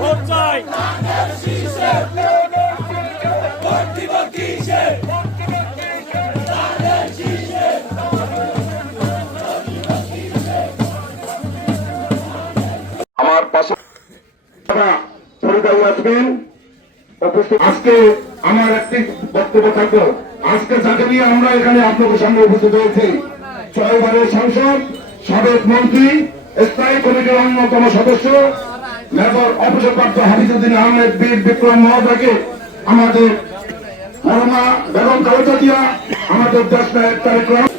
Vote চাই। আমার পাশে আসবেন আজকে আমার একটি বক্তব্য থাকবো। আজকে যাকে নিয়ে আমরা এখানে আপনাদের সামনে উপস্থিত হয়েছি, 6 বারের সাংসদ, সাবেক মন্ত্রী, স্থায়ী কমিটির অন্যতম সদস্য মেজর অবসরপ্রাপ্ত হাফিজউদ্দিন আহমেদ বীর বিক্রম মহোদয়কে আমাদের মরমা বেগম খালেদা জিয়া, আমাদের দেশ নায়ক তারেক রহমান